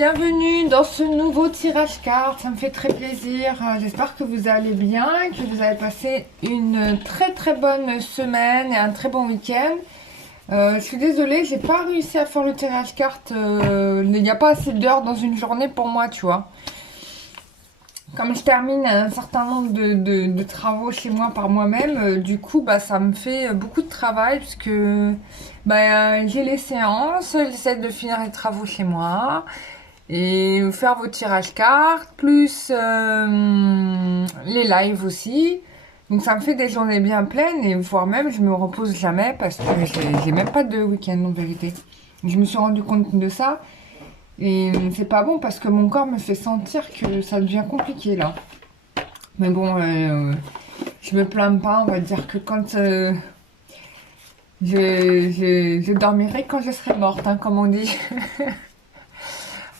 bienvenue dans ce nouveau tirage carte, ça me fait très plaisir. J'espère que vous allez bien, que vous avez passé une très bonne semaine et un très bon week-end. Je suis désolée, j'ai pas réussi à faire le tirage carte, il n'y a pas assez d'heures dans une journée pour moi, tu vois. Comme je termine un certain nombre de travaux chez moi par moi-même, du coup, ça me fait beaucoup de travail puisque j'ai les séances, j'essaie de finir les travaux chez moi et faire vos tirages cartes, plus les lives aussi. Donc ça me fait des journées bien pleines et voire même je me repose jamais parce que j'ai même pas de week-end en vérité. Je me suis rendu compte de ça. Et c'est pas bon parce que mon corps me fait sentir que ça devient compliqué là. Mais bon, je me plains pas, on va dire que quand je dormirai quand je serai morte, hein, comme on dit.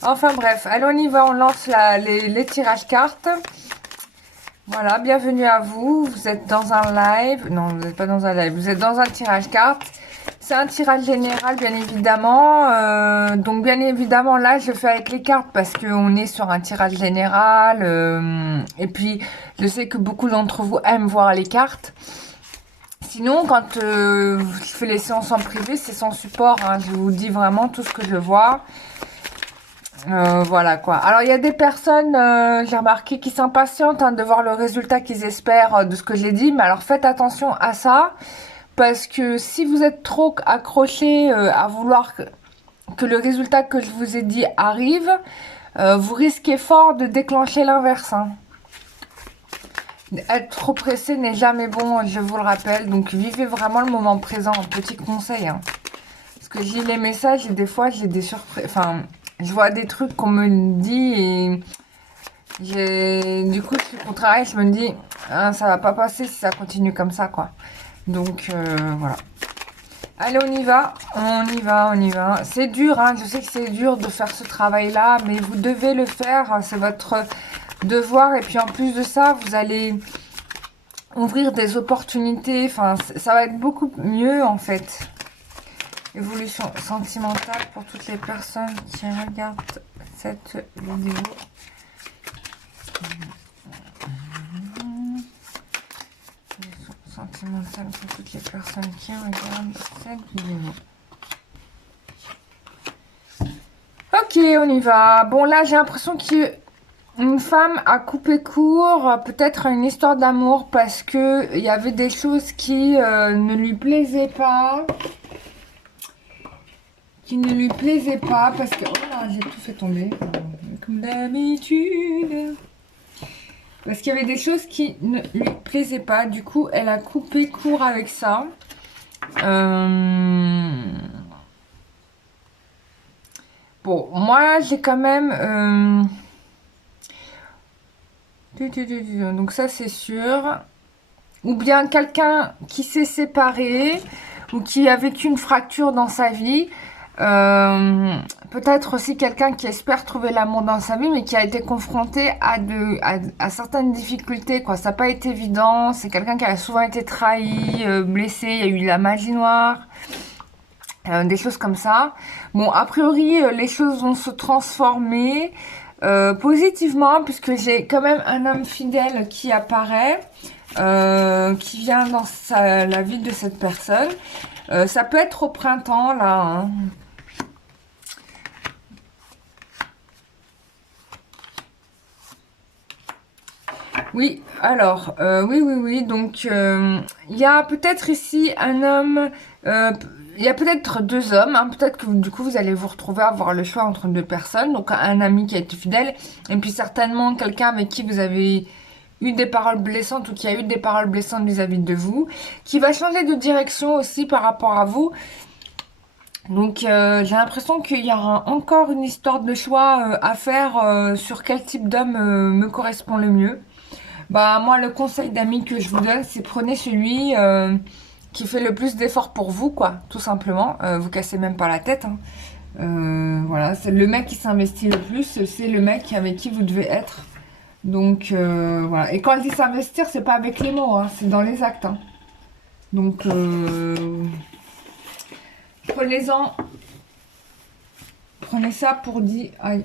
Enfin bref, allez on y va, on lance les tirages cartes. Voilà, bienvenue à vous, vous êtes dans un live, non vous n'êtes pas dans un live, vous êtes dans un tirage carte. C'est un tirage général bien évidemment, donc bien évidemment là je fais avec les cartes parce qu'on est sur un tirage général et puis je sais que beaucoup d'entre vous aiment voir les cartes. Sinon quand je fais les séances en privé c'est sans support, hein, je vous dis vraiment tout ce que je vois. Voilà quoi. Alors il y a des personnes, j'ai remarqué, qui s'impatientent de voir le résultat qu'ils espèrent de ce que j'ai dit, mais alors faites attention à ça. Parce que si vous êtes trop accroché à vouloir que le résultat que je vous ai dit arrive, vous risquez fort de déclencher l'inverse. Hein. Être trop pressé n'est jamais bon, je vous le rappelle. Donc vivez vraiment le moment présent, petit conseil. Hein. Parce que j'ai les messages et des fois j'ai des surprises. Enfin, je vois des trucs qu'on me dit et du coup je suis au travail, je me dis ah, ça va pas passer si ça continue comme ça quoi. Donc voilà. Allez, on y va, on y va, on y va. C'est dur, hein, je sais que c'est dur de faire ce travail-là, mais vous devez le faire, c'est votre devoir. Et puis en plus de ça, vous allez ouvrir des opportunités, enfin, ça va être beaucoup mieux en fait. Évolution sentimentale pour toutes les personnes qui regardent cette vidéo. Sentimentale pour toutes les personnes qui regardent cette vidéo. Ok, on y va. Bon, là, j'ai l'impression qu'une femme a coupé court, peut-être une histoire d'amour, parce que il y avait des choses qui ne lui plaisaient pas. Qui ne lui plaisaient pas, parce que... Oh là, j'ai tout fait tomber. Comme d'habitude. Parce qu'il y avait des choses qui ne lui plaisaient pas. Du coup, elle a coupé court avec ça. Bon, moi, j'ai quand même... Donc ça, c'est sûr. Ou bien quelqu'un qui s'est séparé ou qui a vécu une fracture dans sa vie. Peut-être aussi quelqu'un qui espère trouver l'amour dans sa vie, mais qui a été confronté à certaines difficultés, quoi. Ça n'a pas été évident. C'est quelqu'un qui a souvent été trahi, blessé. Il y a eu la magie noire. Des choses comme ça. Bon, a priori, les choses vont se transformer positivement, puisque j'ai quand même un homme fidèle qui apparaît, qui vient dans la vie de cette personne. Ça peut être au printemps, là. Hein. Oui, alors, oui. Donc, il y a peut-être ici un homme... il y a peut-être deux hommes, hein. Peut-être que du coup vous allez vous retrouver à avoir le choix entre deux personnes. Donc un ami qui a été fidèle et puis certainement quelqu'un avec qui vous avez eu des paroles blessantes ou qui a eu des paroles blessantes vis-à-vis de vous, qui va changer de direction aussi par rapport à vous. Donc j'ai l'impression qu'il y aura encore une histoire de choix à faire sur quel type d'homme me correspond le mieux. Moi le conseil d'amis que je vous donne, c'est prenez celui... qui fait le plus d'efforts pour vous, quoi, tout simplement. Vous cassez même pas la tête. Hein. Voilà, c'est le mec qui s'investit le plus, c'est le mec avec qui vous devez être. Donc, voilà. Et quand je dis s'investir, c'est pas avec les mots, hein, c'est dans les actes. Hein. Donc, prenez-en. Prenez ça pour dire... Aïe,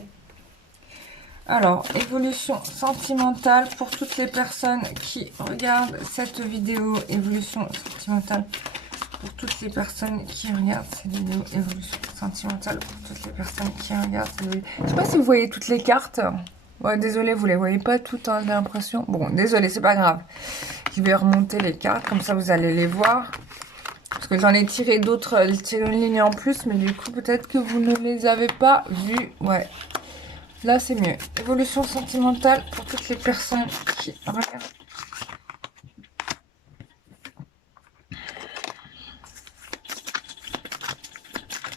Alors, évolution sentimentale pour toutes les personnes qui regardent cette vidéo. Évolution sentimentale pour toutes les personnes qui regardent cette vidéo. Évolution sentimentale pour toutes les personnes qui regardent cette vidéo. Je sais pas si vous voyez toutes les cartes. Ouais, désolé, vous les voyez pas toutes, hein, j'ai l'impression. Bon, désolé, c'est pas grave. Je vais remonter les cartes, comme ça vous allez les voir. Parce que j'en ai tiré d'autres, j'ai tiré une ligne en plus, mais du coup, peut-être que vous ne les avez pas vues. Ouais, là, c'est mieux. Évolution sentimentale pour toutes les personnes qui regardent.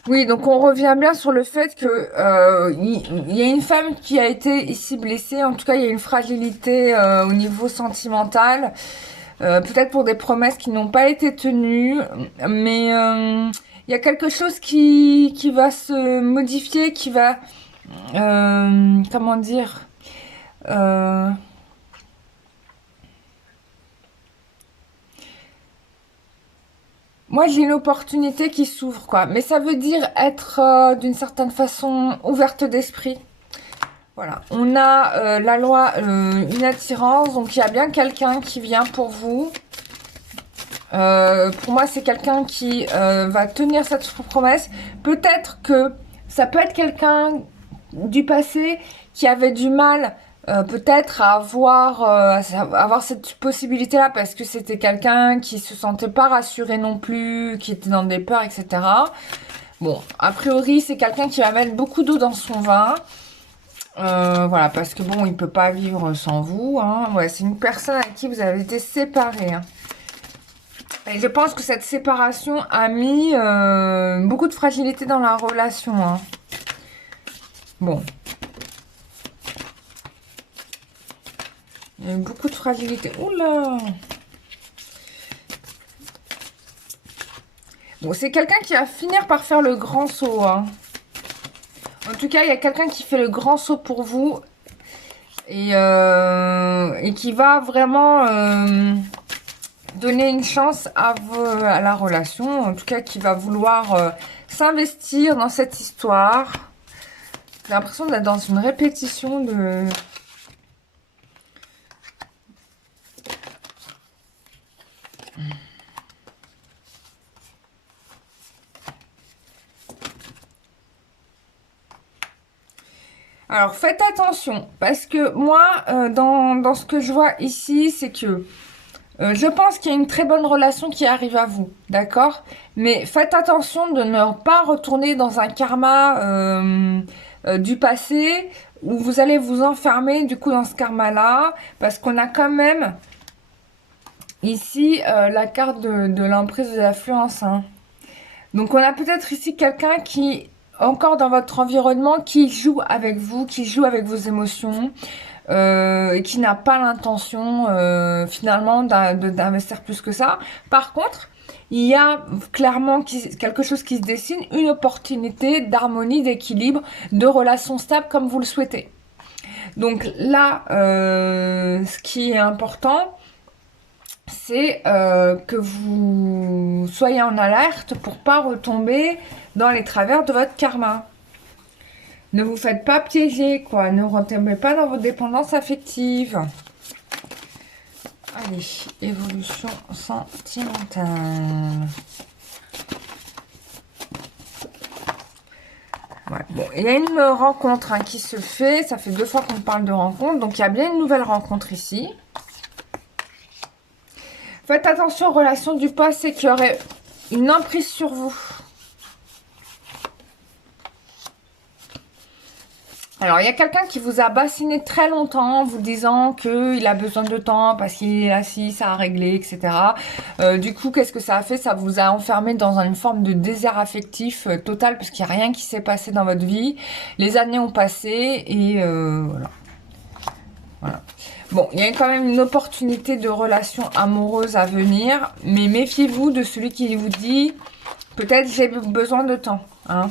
Oui, donc on revient bien sur le fait que il y a une femme qui a été ici blessée. En tout cas, il y a une fragilité au niveau sentimental. Peut-être pour des promesses qui n'ont pas été tenues. Mais il y a quelque chose qui va se modifier, qui va... comment dire Moi, j'ai une opportunité qui s'ouvre, quoi. Mais ça veut dire être, d'une certaine façon, ouverte d'esprit. Voilà. On a la loi, une attirance. Donc, il y a bien quelqu'un qui vient pour vous. Pour moi, c'est quelqu'un qui va tenir cette promesse. Peut-être que ça peut être quelqu'un du passé qui avait du mal peut-être à avoir cette possibilité-là parce que c'était quelqu'un qui se sentait pas rassuré non plus, qui était dans des peurs, etc. Bon, a priori, c'est quelqu'un qui va mettre beaucoup d'eau dans son vin. Voilà, parce que bon, il peut pas vivre sans vous. Hein. Ouais, c'est une personne avec qui vous avez été séparés. Hein. Et je pense que cette séparation a mis beaucoup de fragilité dans la relation. Hein. Bon. Il y a eu beaucoup de fragilité. Oula! Bon, c'est quelqu'un qui va finir par faire le grand saut. Hein. En tout cas, il y a quelqu'un qui fait le grand saut pour vous. Et qui va vraiment donner une chance à la relation. En tout cas, qui va vouloir s'investir dans cette histoire. J'ai l'impression d'être dans une répétition de... Alors, faites attention, parce que moi, dans ce que je vois ici, c'est que je pense qu'il y a une très bonne relation qui arrive à vous, d'accord? Mais faites attention de ne pas retourner dans un karma du passé où vous allez vous enfermer du coup dans ce karma-là, parce qu'on a quand même ici la carte de l'emprise de l'affluence. Hein. Donc, on a peut-être ici quelqu'un qui... encore dans votre environnement, qui joue avec vous, qui joue avec vos émotions, et qui n'a pas l'intention finalement d'investir plus que ça. Par contre, il y a clairement quelque chose qui se dessine, une opportunité d'harmonie, d'équilibre, de relations stables comme vous le souhaitez. Donc là, ce qui est important, c'est que vous soyez en alerte pour pas retomber dans les travers de votre karma. Ne vous faites pas piéger, quoi. Ne retombez pas dans vos dépendances affectives. Allez, évolution sentimentale. Ouais, bon, il y a une rencontre hein, qui se fait. Ça fait 2 fois qu'on parle de rencontre. Donc, il y a bien une nouvelle rencontre ici. Faites attention aux relations du passé qui auraient une emprise sur vous. Alors, il y a quelqu'un qui vous a bassiné très longtemps, vous disant qu'il a besoin de temps parce qu'il est assis, ça a réglé, etc. Du coup, qu'est-ce que ça a fait? Ça vous a enfermé dans une forme de désert affectif total parce qu'il n'y a rien qui s'est passé dans votre vie. Les années ont passé et voilà. Voilà. Bon, il y a quand même une opportunité de relation amoureuse à venir, mais méfiez-vous de celui qui vous dit peut-être j'ai besoin de temps. Hein.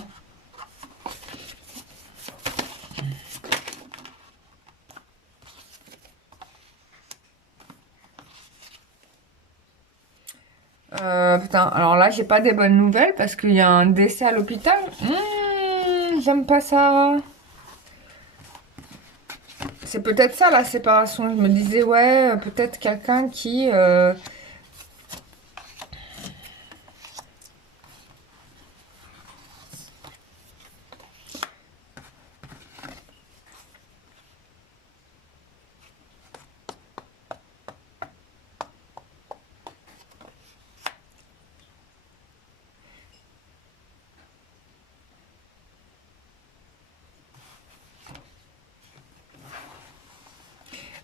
Putain, alors là, j'ai pas des bonnes nouvelles parce qu'il y a un décès à l'hôpital. J'aime pas ça. C'est peut-être ça la séparation. Je me disais, ouais, peut-être quelqu'un qui...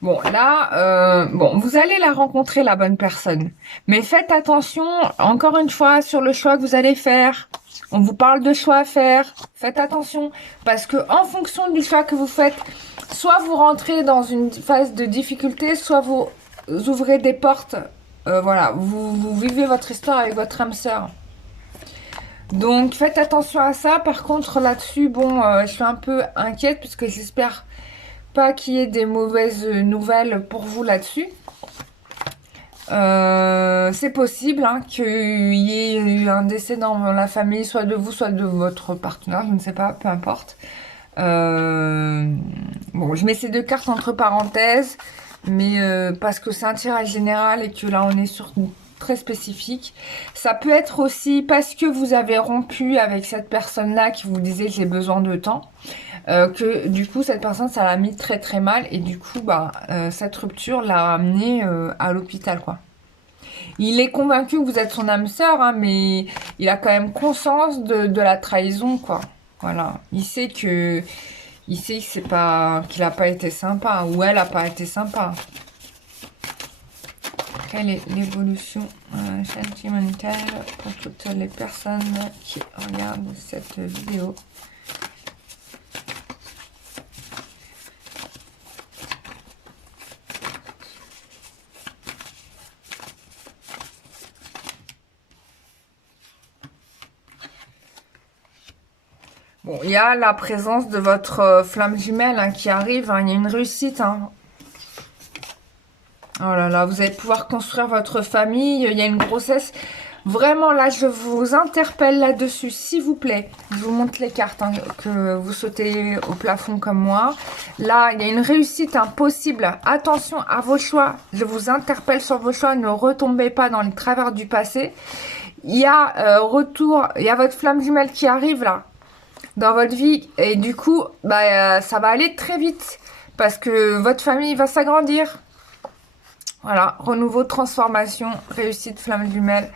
Bon, là, bon, vous allez la rencontrer, la bonne personne. Mais faites attention, encore une fois, sur le choix que vous allez faire. On vous parle de choix à faire. Faites attention. Parce que en fonction du choix que vous faites, soit vous rentrez dans une phase de difficulté, soit vous ouvrez des portes. Voilà, vous vivez votre histoire avec votre âme sœur. Donc, faites attention à ça. Par contre, là-dessus, bon, je suis un peu inquiète puisque j'espère pas qu'il y ait des mauvaises nouvelles pour vous là-dessus. C'est possible hein, qu'il y ait eu un décès dans la famille, soit de vous, soit de votre partenaire, je ne sais pas, peu importe. Bon, je mets ces deux cartes entre parenthèses, mais parce que c'est un tirage général et que là on est sur très spécifique. Ça peut être aussi parce que vous avez rompu avec cette personne-là qui vous disait j'ai besoin de temps. Que du coup cette personne ça l'a mis très très mal et du coup bah cette rupture l'a amené à l'hôpital quoi. Il est convaincu que vous êtes son âme sœur hein, mais il a quand même conscience de la trahison quoi. Voilà, il sait que c'est pas qu'il a pas été sympa ou elle a pas été sympa. Quelle est l'évolution sentimentale pour toutes les personnes qui regardent cette vidéo? Bon, il y a la présence de votre flamme jumelle hein, qui arrive. Hein, il y a une réussite. Hein. Oh là là, vous allez pouvoir construire votre famille. Il y a une grossesse. Vraiment, là, je vous interpelle là-dessus, s'il vous plaît. Je vous montre les cartes, hein, que vous sautez au plafond comme moi. Là, il y a une réussite impossible. Attention à vos choix. Je vous interpelle sur vos choix. Ne retombez pas dans les travers du passé. Il y a retour. Il y a votre flamme jumelle qui arrive là. Dans votre vie et du coup bah, ça va aller très vite parce que votre famille va s'agrandir. Voilà, renouveau, transformation, réussite, flamme jumelle.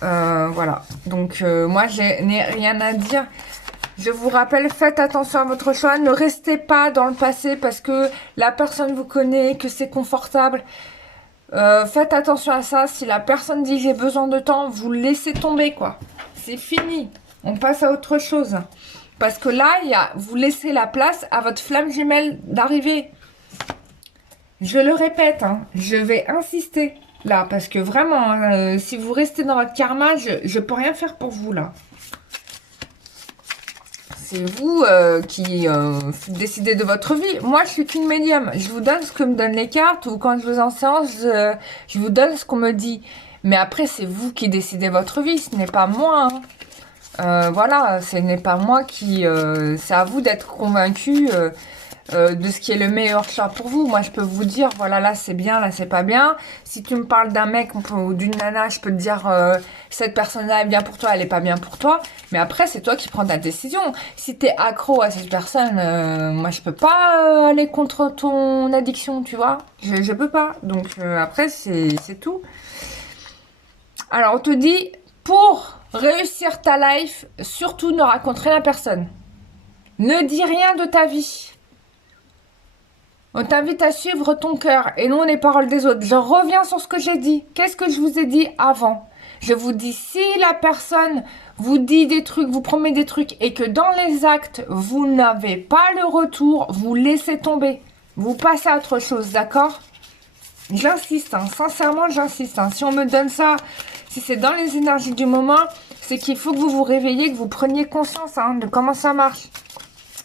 Voilà, donc moi je n'ai rien à dire. Je vous rappelle, faites attention à votre choix, ne restez pas dans le passé parce que la personne vous connaît, que c'est confortable. Faites attention à ça, si la personne dit j'ai besoin de temps, vous laissez tomber quoi. C'est fini, on passe à autre chose. Parce que là, vous laissez la place à votre flamme jumelle d'arriver. Je le répète, hein, je vais insister là. Parce que vraiment, si vous restez dans votre karma, je peux rien faire pour vous là. C'est vous qui décidez de votre vie. Moi, je suis qu'une médium. Je vous donne ce que me donnent les cartes. Ou quand je vous en séance, je vous donne ce qu'on me dit. Mais après, c'est vous qui décidez votre vie. Ce n'est pas moi, hein. Voilà, ce n'est pas moi qui... c'est à vous d'être convaincu de ce qui est le meilleur choix pour vous. Moi, je peux vous dire, voilà, là, c'est bien, là, c'est pas bien. Si tu me parles d'un mec ou d'une nana, je peux te dire, cette personne-là est bien pour toi, elle est pas bien pour toi. Mais après, c'est toi qui prends ta décision. Si t'es accro à cette personne, moi, je peux pas aller contre ton addiction, tu vois. Je peux pas. Donc, après, c'est tout. Alors, on te dit, pour... réussir ta life, surtout ne raconte rien à personne. Ne dis rien de ta vie. On t'invite à suivre ton cœur et non les paroles des autres. Je reviens sur ce que j'ai dit. Qu'est-ce que je vous ai dit avant? Je vous dis, si la personne vous dit des trucs, vous promet des trucs et que dans les actes, vous n'avez pas le retour, vous laissez tomber. Vous passez à autre chose, d'accord? J'insiste, hein, sincèrement, j'insiste. Hein. Si on me donne ça... Si c'est dans les énergies du moment, c'est qu'il faut que vous vous réveillez, que vous preniez conscience hein, de comment ça marche.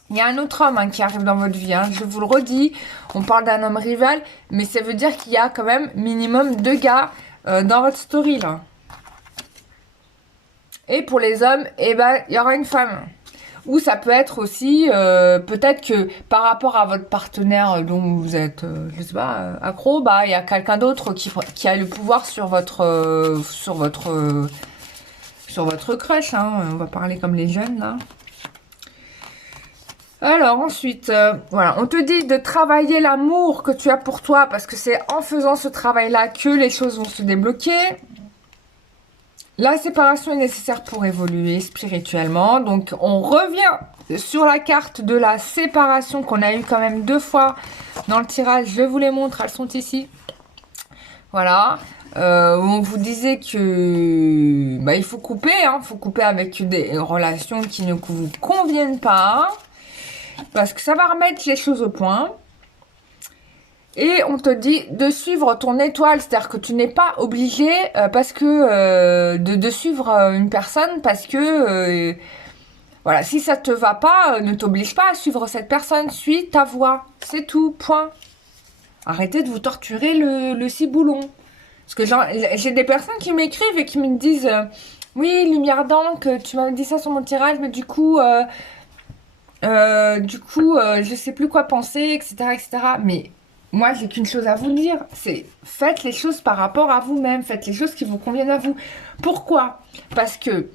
Il y a un autre homme hein, qui arrive dans votre vie. Hein. Je vous le redis, on parle d'un homme rival, mais ça veut dire qu'il y a quand même minimum 2 gars dans votre story là. Et pour les hommes, eh ben, il y aura une femme. Ou ça peut être aussi, peut-être que par rapport à votre partenaire dont vous êtes, je sais pas, accro, bah il y a quelqu'un d'autre qui a le pouvoir sur votre crush, hein. On va parler comme les jeunes là. Alors ensuite, voilà, on te dit de travailler l'amour que tu as pour toi parce que c'est en faisant ce travail-là que les choses vont se débloquer. La séparation est nécessaire pour évoluer spirituellement. Donc on revient sur la carte de la séparation qu'on a eu quand même 2 fois dans le tirage. Je vous les montre, elles sont ici. Voilà. On vous disait que bah, il faut couper, hein, faut couper avec des relations qui ne vous conviennent pas. Parce que ça va remettre les choses au point. Et on te dit de suivre ton étoile. C'est-à-dire que tu n'es pas obligé parce que de suivre une personne parce que voilà, si ça te va pas, ne t'oblige pas à suivre cette personne. Suis ta voie. C'est tout. Point. Arrêtez de vous torturer le ciboulon. Parce que j'ai des personnes qui m'écrivent et qui me disent oui, lumière d'encre, tu m'avais dit ça sur mon tirage, mais du coup, je sais plus quoi penser, etc., etc. Mais moi, j'ai qu'une chose à vous dire, c'est faites les choses par rapport à vous-même, faites les choses qui vous conviennent à vous. Pourquoi? Parce que,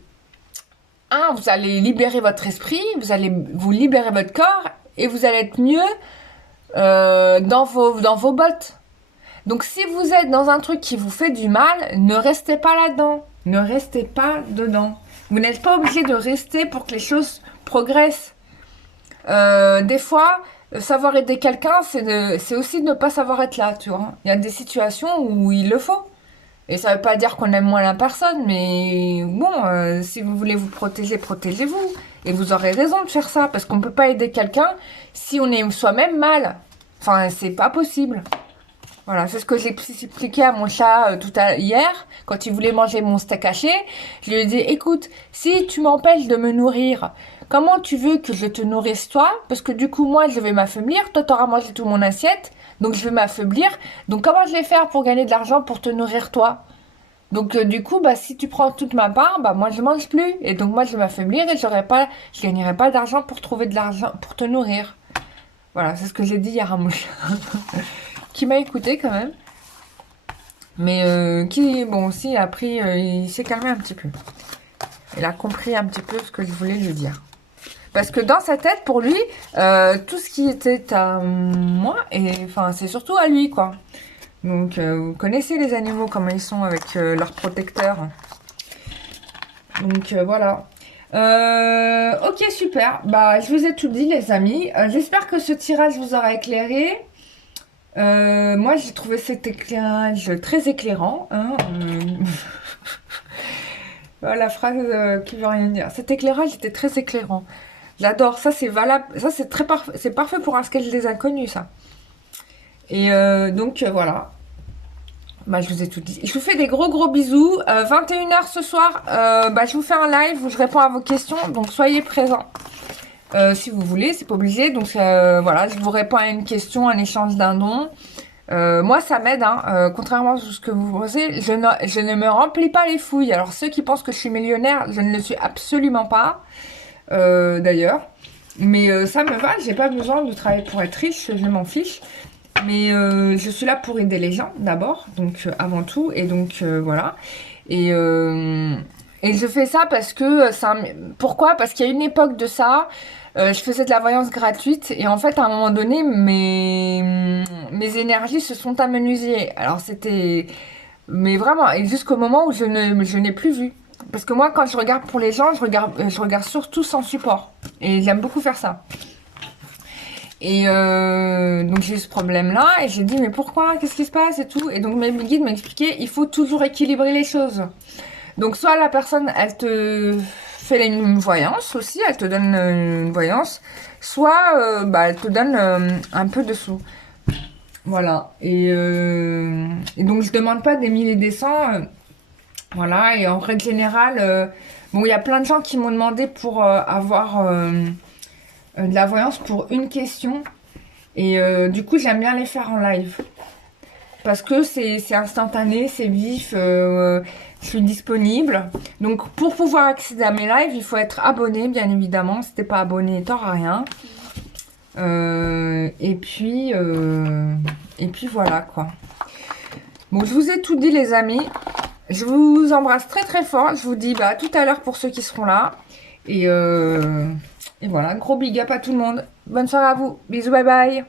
vous allez libérer votre esprit, vous allez vous libérer votre corps, et vous allez être mieux dans vos bottes. Donc, si vous êtes dans un truc qui vous fait du mal, ne restez pas là-dedans, ne restez pas dedans. Vous n'êtes pas obligé de rester pour que les choses progressent. Des fois, savoir aider quelqu'un, c'est aussi de ne pas savoir être là, tu vois. Il y a des situations où il le faut. Et ça veut pas dire qu'on aime moins la personne, mais bon, si vous voulez vous protéger, protégez-vous. Et vous aurez raison de faire ça, parce qu'on peut pas aider quelqu'un si on est soi-même mal. Enfin, c'est pas possible. Voilà, c'est ce que j'ai expliqué à mon chat hier, quand il voulait manger mon steak haché. Je lui ai dit, écoute, si tu m'empêches de me nourrir, comment tu veux que je te nourrisse toi? Parce que du coup, moi, je vais m'affaiblir. Toi, t'auras mangé toute mon assiette. Donc, je vais m'affaiblir. Donc, comment je vais faire pour gagner de l'argent pour te nourrir toi? Donc, du coup, bah, si tu prends toute ma part, bah, moi, je mange plus. Et donc, moi, je vais m'affaiblir et je gagnerai pas d'argent pour trouver de l'argent, pour te nourrir. Voilà, c'est ce que j'ai dit hier à mon chat. Qui m'a écouté quand même. Mais qui, bon, aussi, a pris, il s'est calmé un petit peu. Il a compris un petit peu ce que je voulais lui dire. Parce que dans sa tête, pour lui, tout ce qui était à moi, enfin, c'est surtout à lui, quoi. Donc, vous connaissez les animaux, comment ils sont avec leurs protecteurs. Donc, voilà. Ok, super. Bah, je vous ai tout dit, les amis. J'espère que ce tirage vous aura éclairé. Moi, j'ai trouvé cet éclairage très éclairant. Hein. La phrase qui veut rien dire. Cet éclairage était très éclairant. J'adore. Ça, c'est valable. Ça, c'est très parfait. C'est parfait pour un sketch des inconnus, ça. Et donc, voilà. Bah, je vous ai tout dit. Je vous fais des gros bisous. 21h ce soir, je vous fais un live où je réponds à vos questions. Donc, soyez présents. Si vous voulez, c'est pas obligé. Donc voilà, je vous réponds à une question, un échange d'un don. Moi, ça m'aide, hein. Contrairement à ce que vous pensez, je ne me remplis pas les fouilles. Alors ceux qui pensent que je suis millionnaire, je ne le suis absolument pas, d'ailleurs. Mais ça me va, j'ai pas besoin de travailler pour être riche, je m'en fiche. Mais je suis là pour aider les gens d'abord, donc avant tout. Et donc voilà. Et je fais ça parce que pourquoi? Parce qu'il y a une époque de ça. Je faisais de la voyance gratuite et en fait à un moment donné mes énergies se sont amenuisées. Alors c'était mais vraiment et jusqu'au moment où je n'ai plus vu. Parce que moi quand je regarde pour les gens, je regarde surtout sans support et j'aime beaucoup faire ça. Et donc j'ai eu ce problème là et j'ai dit mais pourquoi? Qu'est-ce qui se passe et tout? Et donc mes guides m'ont expliqué il faut toujours équilibrer les choses. Donc soit la personne elle te fait une voyance aussi, elle te donne une voyance, soit elle te donne un peu de sous. Voilà. Et donc je demande pas des 1000 et des 100. Voilà. Et en règle générale, bon il y a plein de gens qui m'ont demandé pour avoir de la voyance pour une question. Et du coup j'aime bien les faire en live. parce que c'est instantané, c'est vif, je suis disponible. Donc pour pouvoir accéder à mes lives, il faut être abonné, bien évidemment. Si t'es pas abonné, t'auras rien. Et puis voilà quoi. Bon, je vous ai tout dit les amis. Je vous embrasse très très fort. Je vous dis à tout à l'heure pour ceux qui seront là. Et voilà, gros big up à tout le monde. Bonne soirée à vous. Bisous, bye bye.